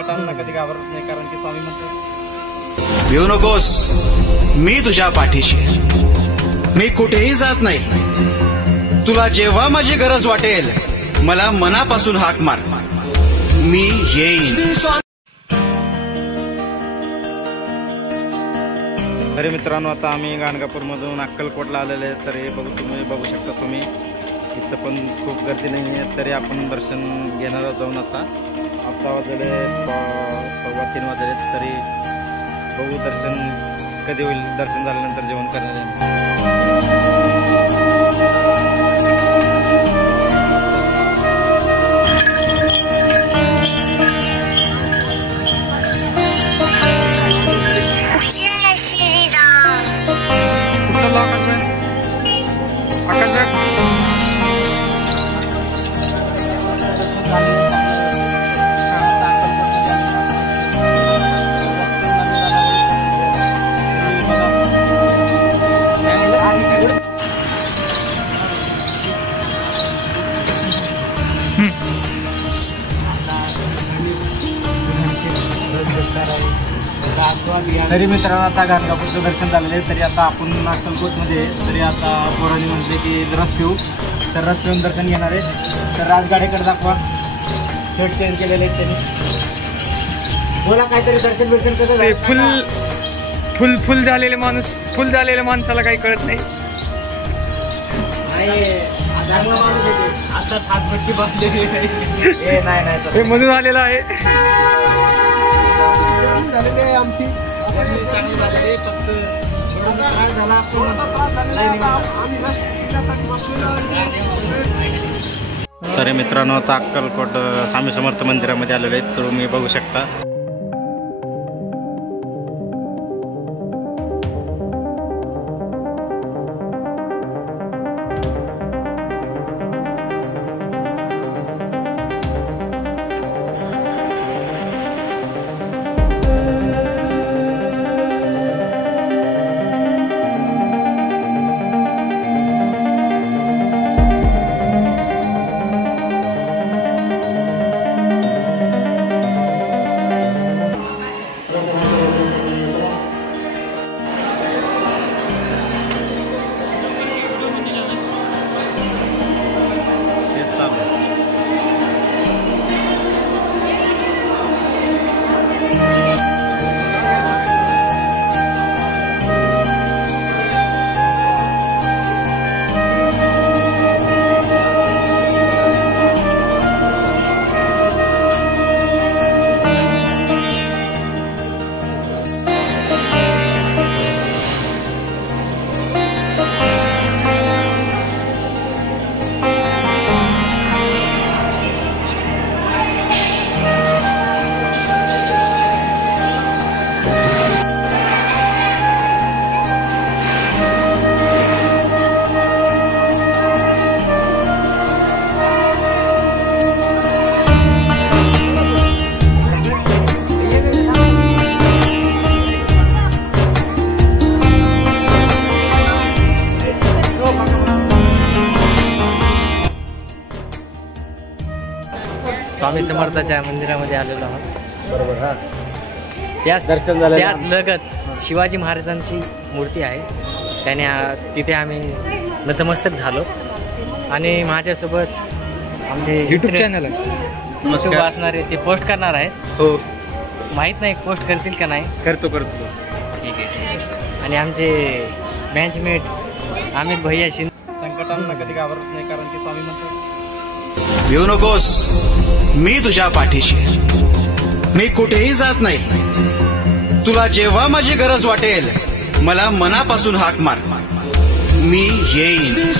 संकटांना कधी घाबरत नाही, कारण की स्वामी म्हणतात भिवू नकोस, मी तुझ्या पाठीशी आहे. मी कुठेही जात नाही. तुला जेव्हा माझी गरज वाटेल मला मनापासून हाक मार, मी येईन. तरी मित्रांनो, आता आम्ही गाणगापूरमधून अक्कलकोटला आलेले आहे. तरी तुम्ही बघू शकता, तुम्ही इथं पण खूप गर्दी नाही आहे. तरी आपण दर्शन घेणार जाऊन आता वाजले 3:15 वाजले. तरी बघू दर्शन कधी होईल. दर्शन झाल्यानंतर जेवण करणार आहे. तरी मित्रांनो, आता गाणगापूरचं दर्शन झालेलं आहे. तरी आता आपण अक्कलकोटमध्ये, तरी आता पोरांनी म्हटले की रस पिऊ, तर रस पिऊन दर्शन घेणार आहे. तर राजगाड्याकडे दाखवा, शर्ट चेंज केलेले आहेत त्यांनी. बोला काहीतरी, दर्शन बिर्शन कसं फुल फुल झालेले माणूस, फुल झालेल्या माणसाला काही कळत नाही. आता हातभट्टी बांधलेली नाही म्हणून आलेलं आहे. आमची चांगली झालेली, फक्त त्रास झाला. तरी मित्रांनो, आता अक्कलकोट स्वामी समर्थ मंदिरामध्ये आलेले आहेत. तर तुम्ही बघू शकता. स्वामी समर्थाच्या मंदिरामध्ये आलेलो आहोत. बरोबर. हा, त्याच दर्शन झालं. त्याच लगत शिवाजी महाराजांची मूर्ती आहे. त्याने तिथे आम्ही नतमस्तक झालो. आणि माझ्यासोबत आमचे यूट्यूब चॅनल आहे असणारे ते पोस्ट करणार आहेत. हो, माहीत नाही पोस्ट करतील का नाही. करतो. ठीक आहे. आणि आमचे बँचमेट अमित भैया शिंदे. संकटांना कधी घाबरत नाही, कारण की स्वामी म्हणतात भिवू नकोस, मी तुझ्या पाठीशी आहे. मी कुठेही जात नाही. तुला जेव्हा माझी गरज वाटेल मला मनापासून हाक मार, मी येईन.